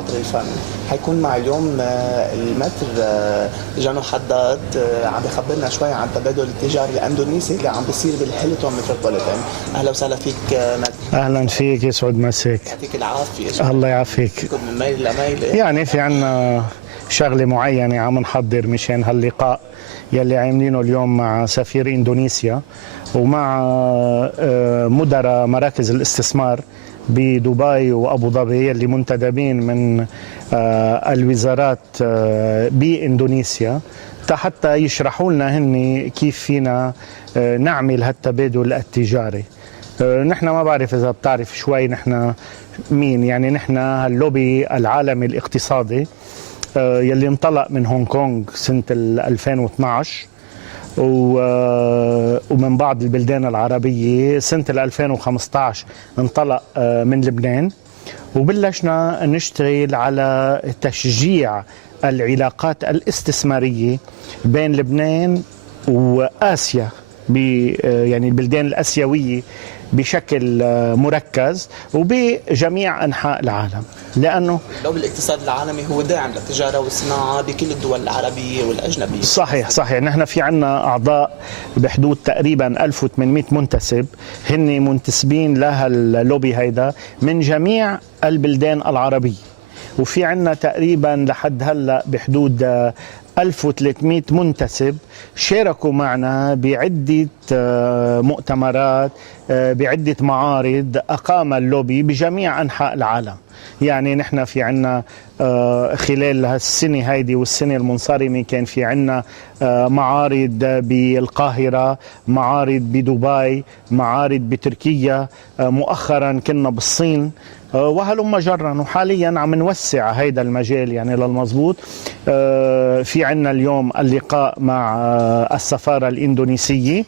عطر الفن. حيكون معي اليوم المتر جانو حداد عم بخبرنا شوي عن التبادل التجاري الاندونيسي اللي عم بيصير بالهيلتون متروبوليتان. اهلا وسهلا فيك متر. اهلا فيك، يسعد مساك. يعطيك العافيه. الله يعافيك. فيكم من ميل لميل. يعني في عنا شغله معينه عم نحضر مشان هاللقاء يلي عاملينه اليوم مع سفير اندونيسيا ومع مدراء مراكز الاستثمار بدبي وابو ظبي اللي منتدبين من الوزارات باندونيسيا حتى يشرحوا لنا هن كيف فينا نعمل هالتبادل التجاري. نحن ما بعرف اذا بتعرف شوي نحن مين، يعني نحن هاللوبي العالمي الاقتصادي يلي انطلق من هونغ كونغ سنة 2012 ومن بعض البلدان العربية. سنة 2015 انطلق من لبنان، وبلشنا نشتغل على تشجيع العلاقات الاستثمارية بين لبنان وآسيا، يعني البلدان الآسيوية بشكل مركز وبجميع أنحاء العالم، لأنه لو الاقتصاد العالمي هو داعم للتجارة والصناعة بكل الدول العربية والأجنبية. صحيح. نحن في عنا أعضاء بحدود تقريبا 1800 منتسب، هن منتسبين لها اللوبي هيدا من جميع البلدان العربية، وفي عنا تقريبا لحد هلأ بحدود 1300 منتسب شاركوا معنا بعدة مؤتمرات، بعدة معارض أقام اللوبي بجميع أنحاء العالم. يعني نحن في عنا خلال هالسنة هيدي والسنة المنصرمة كان في عنا معارض بالقاهرة، معارض بدبي، معارض بتركيا، مؤخرا كنا بالصين، وهلم جرا. وحاليا عم نوسع هيدا المجال يعني للمضبوط. في عنا اليوم اللقاء مع السفارة الإندونيسية،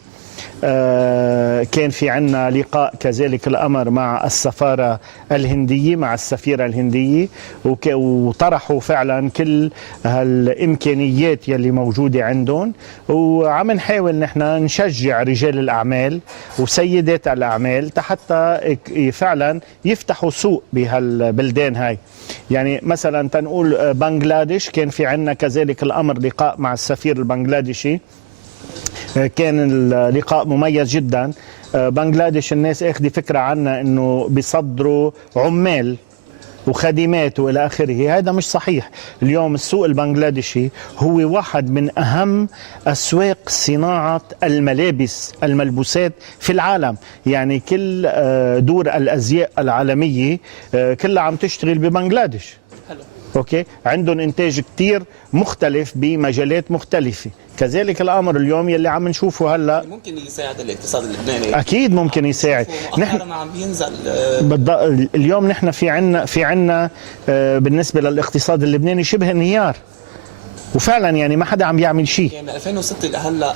كان في عنا لقاء كذلك الأمر مع السفارة الهندية مع السفيرة الهندية، وطرحوا فعلا كل هالإمكانيات يلي موجودة عندهم. وعم نحاول نحن نشجع رجال الأعمال وسيدات الأعمال حتى فعلا يفتحوا سوق بهالبلدان هاي. يعني مثلا تنقول بنغلاديش، كان في عنا كذلك الأمر لقاء مع السفير البنغلاديشي، كان اللقاء مميز جدا. بنغلاديش الناس اخذ فكرة عنا انه بيصدروا عمال وخدمات والى اخره، هذا مش صحيح. اليوم السوق البنغلاديشي هو واحد من اهم اسواق صناعة الملبوسات في العالم. يعني كل دور الازياء العالمية كلها عم تشتغل ببنغلاديش. اوكي، عندهم انتاج كتير مختلف بمجالات مختلفة. كذلك الامر اليوم يلي عم نشوفه هلا ممكن يساعد الاقتصاد اللبناني. اكيد ممكن يساعد. نحن عم بينزل اليوم نحن في عنا بالنسبه للاقتصاد اللبناني شبه انهيار، وفعلا يعني ما حدا عم بيعمل شيء. يعني 2006 لهلا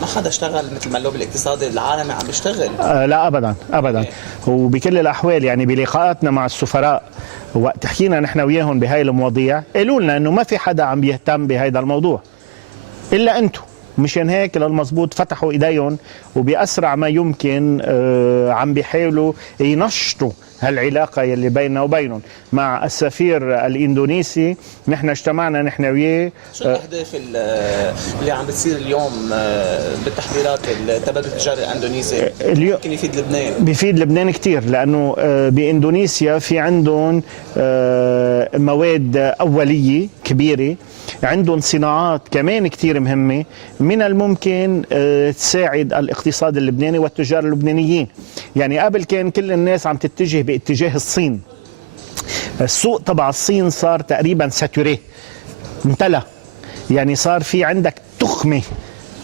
ما حدا اشتغل مثل ما اللوبي الاقتصادي العالمي عم بيشتغل. لا ابدا. وبكل الاحوال يعني بلقاءاتنا مع السفراء وقت حكينا نحن وياهم بهاي المواضيع قالوا لنا انه ما في حدا عم بيهتم بهذا الموضوع الا انتم. مشان هيك للمزبوط فتحوا ايديهم وبأسرع ما يمكن عم بيحاولوا ينشطوا هالعلاقة يلي بيننا وبينهم. مع السفير الإندونيسي نحن اجتمعنا نحن وياه. شو الأهداف اللي عم بتصير اليوم بالتحضيرات التبادل التجاري الإندونيسي؟ ممكن يفيد لبنان؟ بيفيد لبنان كتير، لأنه بإندونيسيا في عندهم مواد أولية كبيرة، عندهم صناعات كمان كتير مهمة من الممكن تساعد الاقتصاد اللبناني والتجار اللبنانيين. يعني قبل كان كل الناس عم تتجه باتجاه الصين، السوق تبع الصين صار تقريبا ساتوري، امتلأ. يعني صار في عندك تخمة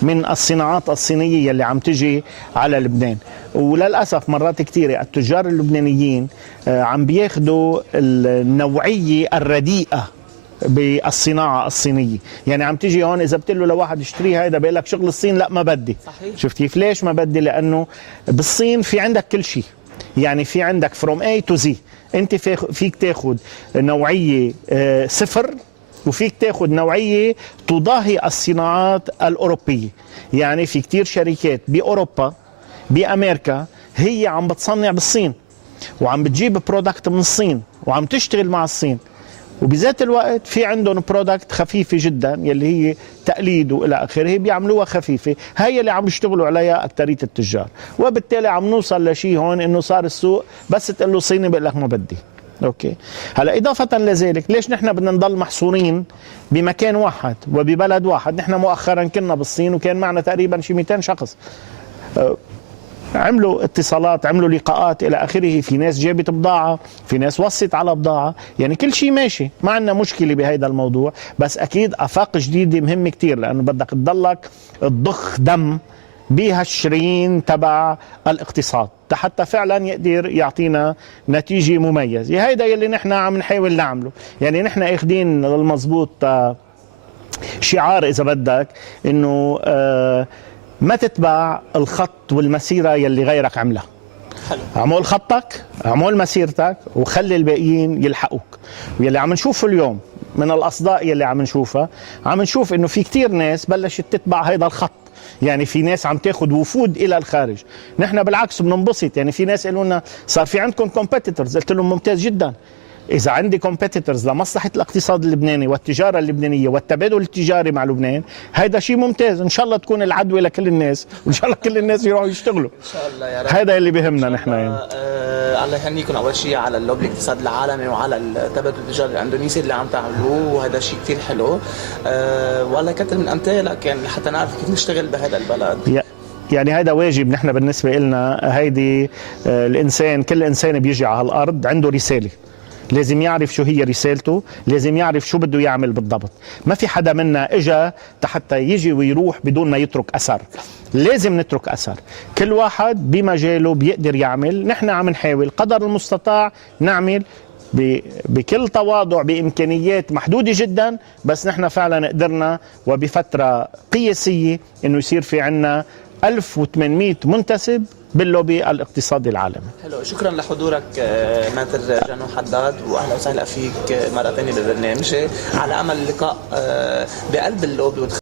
من الصناعات الصينية اللي عم تجي على لبنان، وللأسف مرات كثيرة التجار اللبنانيين عم بياخدوا النوعية الرديئة بالصناعة الصينية. يعني عم تيجي هون إذا بتقول لواحد اشتري هيدا بيقول لك شغل الصين، لا ما بدي. صحيح. شفت كيف؟ ليش ما بدي؟ لأنه بالصين في عندك كل شيء، يعني في عندك from A to Z. أنت فيك تاخد نوعية صفر، وفيك تاخد نوعية تضاهي الصناعات الأوروبية. يعني في كتير شركات بأوروبا بأمريكا هي عم بتصنع بالصين وعم بتجيب برودكت من الصين وعم تشتغل مع الصين، وبذات الوقت في عندهم برودكت خفيفة جدا يلي هي تقليد والى اخره، بيعملوها خفيفة، هي اللي عم يشتغلوا عليها اكثرية التجار، وبالتالي عم نوصل لشيء هون انه صار السوق بس تقول له صيني بيقول لك ما بدي. اوكي، هلا اضافة لذلك ليش نحن بدنا نضل محصورين بمكان واحد وببلد واحد؟ نحن مؤخرا كنا بالصين وكان معنا تقريبا شي 200 شخص، عملوا اتصالات، عملوا لقاءات الى اخره، في ناس جابت بضاعه، في ناس وصت على بضاعه، يعني كل شيء ماشي، ما عندنا مشكله بهذا الموضوع، بس اكيد افاق جديده مهمه كثير، لانه بدك تضلك تضخ دم بهالشريين تبع الاقتصاد حتى فعلا يقدر يعطينا نتيجه مميزه. هيدا يلي نحن عم نحاول نعمله، يعني نحن اخذين المضبوط شعار اذا بدك انه ما تتبع الخط والمسيرة يلي غيرك عملها. اعمل خطك، اعمل مسيرتك، وخلي الباقيين يلحقوك. واللي عم نشوفه اليوم من الأصداء يلي عم نشوفها، عم نشوف انه في كتير ناس بلشت تتبع هيدا الخط، يعني في ناس عم تاخذ وفود الى الخارج، نحن بالعكس بننبسط، يعني في ناس قالوا لنا صار في عندكم كومبيتيتورز، قلت لهم ممتاز جدا. إذا عندي كومبيتيتورز لمصلحة الاقتصاد اللبناني والتجارة اللبنانية والتبادل التجاري مع لبنان، هيدا شيء ممتاز، إن شاء الله تكون العدوى لكل الناس، وإن شاء الله كل الناس يروحوا يشتغلوا. ان شاء الله يا رب. هيدا اللي بيهمنا نحن يعني. الله يهنيكم اول شيء على اللوبي الاقتصاد العالمي وعلى التبادل التجاري الاندونيسي اللي عم تعملوه، وهذا شيء كثير حلو. والله كتر من امثالك يعني لحتى نعرف كيف نشتغل بهذا البلد. يعني هذا واجب نحن بالنسبة لنا، هيدي الإنسان، كل إنسان بيجي على هالأرض عنده رسالة، لازم يعرف شو هي رسالته، لازم يعرف شو بده يعمل بالضبط. ما في حدا منا اجا حتى يجي ويروح بدون ما يترك اثر، لازم نترك اثر، كل واحد بمجاله بيقدر يعمل، نحن عم نحاول قدر المستطاع نعمل بكل تواضع بامكانيات محدوده جدا، بس نحن فعلا قدرنا وبفتره قياسيه انه يصير في عنا 1800 منتسب باللوبي الاقتصادي العالمي. حلو، شكرا لحضورك ماتر جانو حداد، واهلا وسهلا فيك مره ثانيه بالبرنامج، على امل اللقاء بقلب اللوبي.